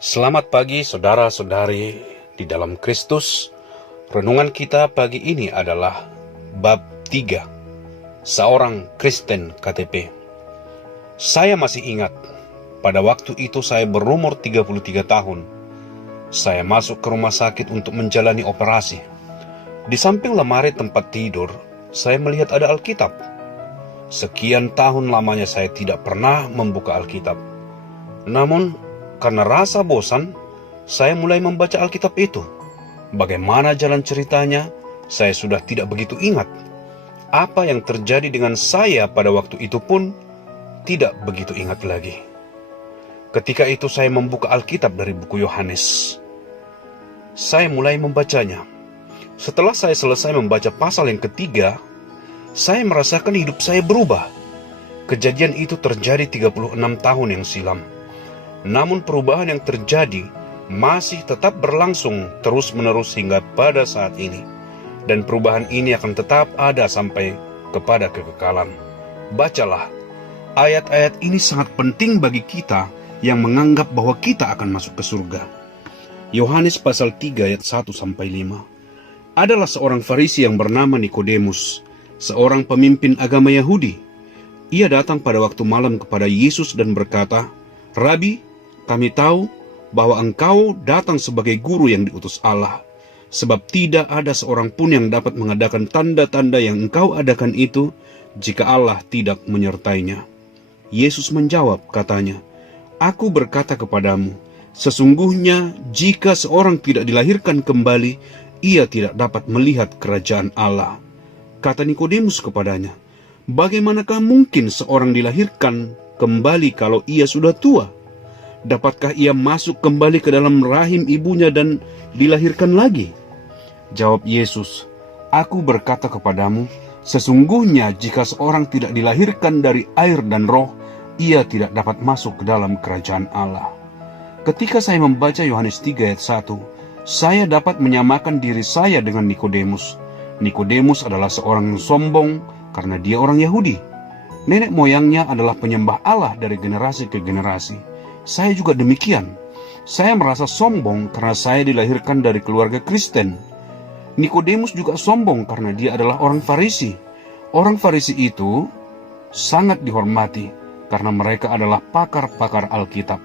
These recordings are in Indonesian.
Selamat pagi saudara-saudari di dalam Kristus. Renungan kita pagi ini adalah bab 3, seorang Kristen KTP. Saya masih ingat, pada waktu itu saya berumur 33 tahun. Saya masuk ke rumah sakit untuk menjalani operasi. Di samping lemari tempat tidur, saya melihat ada Alkitab. Sekian tahun lamanya saya tidak pernah membuka Alkitab. Namun, karena rasa bosan, saya mulai membaca Alkitab itu. Bagaimana jalan ceritanya, saya sudah tidak begitu ingat. Apa yang terjadi dengan saya pada waktu itu pun tidak begitu ingat lagi. Ketika itu saya membuka Alkitab dari buku Yohanes. Saya mulai membacanya. Setelah saya selesai membaca pasal yang ketiga, saya merasakan hidup saya berubah. Kejadian itu terjadi 36 tahun yang silam. Namun perubahan yang terjadi masih tetap berlangsung terus-menerus hingga pada saat ini. Dan perubahan ini akan tetap ada sampai kepada kekekalan. Bacalah, ayat-ayat ini sangat penting bagi kita yang menganggap bahwa kita akan masuk ke surga. Yohanes pasal 3 ayat 1-5. Adalah seorang Farisi yang bernama Nikodemus, seorang pemimpin agama Yahudi. Ia datang pada waktu malam kepada Yesus dan berkata, "Rabi, kami tahu bahwa engkau datang sebagai guru yang diutus Allah, sebab tidak ada seorang pun yang dapat mengadakan tanda-tanda yang engkau adakan itu jika Allah tidak menyertainya." Yesus menjawab, katanya, "Aku berkata kepadamu, sesungguhnya jika seorang tidak dilahirkan kembali, ia tidak dapat melihat kerajaan Allah." Kata Nikodemus kepadanya, "Bagaimanakah mungkin seorang dilahirkan kembali kalau ia sudah tua? Dapatkah ia masuk kembali ke dalam rahim ibunya dan dilahirkan lagi?" Jawab Yesus, "Aku berkata kepadamu, sesungguhnya jika seorang tidak dilahirkan dari air dan roh, ia tidak dapat masuk ke dalam kerajaan Allah." Ketika saya membaca Yohanes 3 ayat 1, saya dapat menyamakan diri saya dengan Nikodemus. Nikodemus adalah seorang yang sombong karena dia orang Yahudi. Nenek moyangnya adalah penyembah Allah dari generasi ke generasi. Saya juga demikian. Saya merasa sombong karena saya dilahirkan dari keluarga Kristen. Nikodemus juga sombong karena dia adalah orang Farisi. Orang Farisi itu sangat dihormati karena mereka adalah pakar-pakar Alkitab.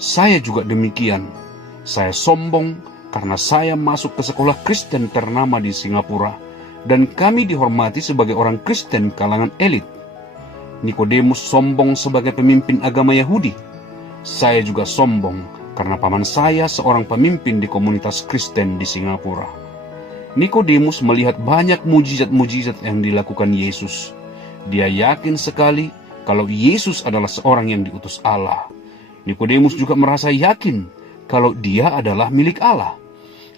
Saya juga demikian. Saya sombong karena saya masuk ke sekolah Kristen ternama di Singapura, dan kami dihormati sebagai orang Kristen kalangan elit. Nikodemus sombong sebagai pemimpin agama Yahudi. Saya juga sombong karena paman saya seorang pemimpin di komunitas Kristen di Singapura. Nikodemus melihat banyak mujizat-mujizat yang dilakukan Yesus. Dia yakin sekali kalau Yesus adalah seorang yang diutus Allah. Nikodemus juga merasa yakin kalau dia adalah milik Allah.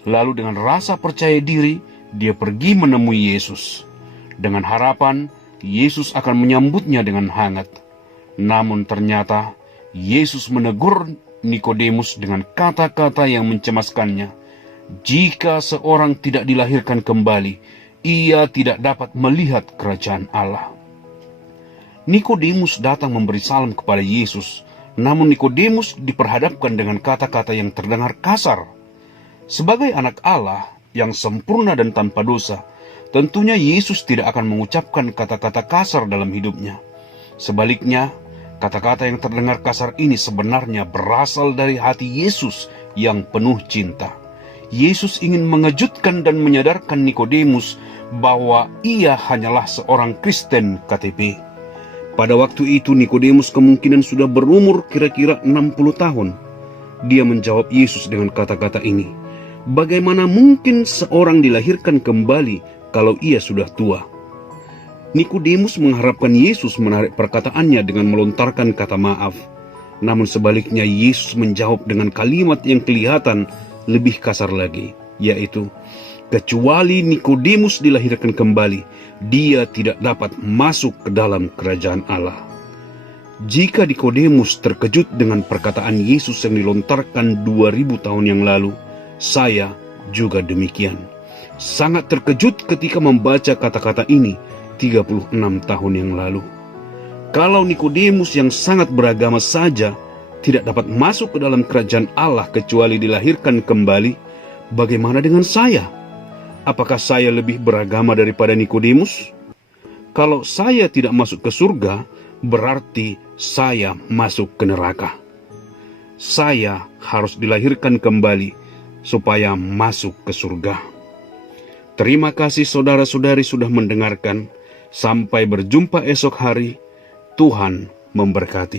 Lalu dengan rasa percaya diri, dia pergi menemui Yesus. Dengan harapan, Yesus akan menyambutnya dengan hangat. Namun ternyata, Yesus menegur Nikodemus dengan kata-kata yang mencemaskannya. Jika seorang tidak dilahirkan kembali, ia tidak dapat melihat kerajaan Allah. Nikodemus datang memberi salam kepada Yesus, namun Nikodemus diperhadapkan dengan kata-kata yang terdengar kasar. Sebagai anak Allah yang sempurna dan tanpa dosa, tentunya Yesus tidak akan mengucapkan kata-kata kasar dalam hidupnya. Sebaliknya, kata-kata yang terdengar kasar ini sebenarnya berasal dari hati Yesus yang penuh cinta. Yesus ingin mengejutkan dan menyadarkan Nikodemus bahwa ia hanyalah seorang Kristen KTP. Pada waktu itu Nikodemus kemungkinan sudah berumur kira-kira 60 tahun. Dia menjawab Yesus dengan kata-kata ini, "Bagaimana mungkin seorang dilahirkan kembali kalau ia sudah tua?" Nikodemus mengharapkan Yesus menarik perkataannya dengan melontarkan kata maaf. Namun sebaliknya Yesus menjawab dengan kalimat yang kelihatan lebih kasar lagi, yaitu, "Kecuali Nikodemus dilahirkan kembali, dia tidak dapat masuk ke dalam kerajaan Allah." Jika Nikodemus terkejut dengan perkataan Yesus yang dilontarkan 2000 tahun yang lalu, saya juga demikian. Sangat terkejut ketika membaca kata-kata ini 36 tahun yang lalu. Kalau Nikodemus yang sangat beragama saja tidak dapat masuk ke dalam kerajaan Allah kecuali dilahirkan kembali, bagaimana dengan saya? Apakah saya lebih beragama daripada Nikodemus? Kalau saya tidak masuk ke surga, berarti saya masuk ke neraka. Saya harus dilahirkan kembali supaya masuk ke surga. Terima kasih saudara-saudari sudah mendengarkan. Sampai berjumpa esok hari. Tuhan memberkati.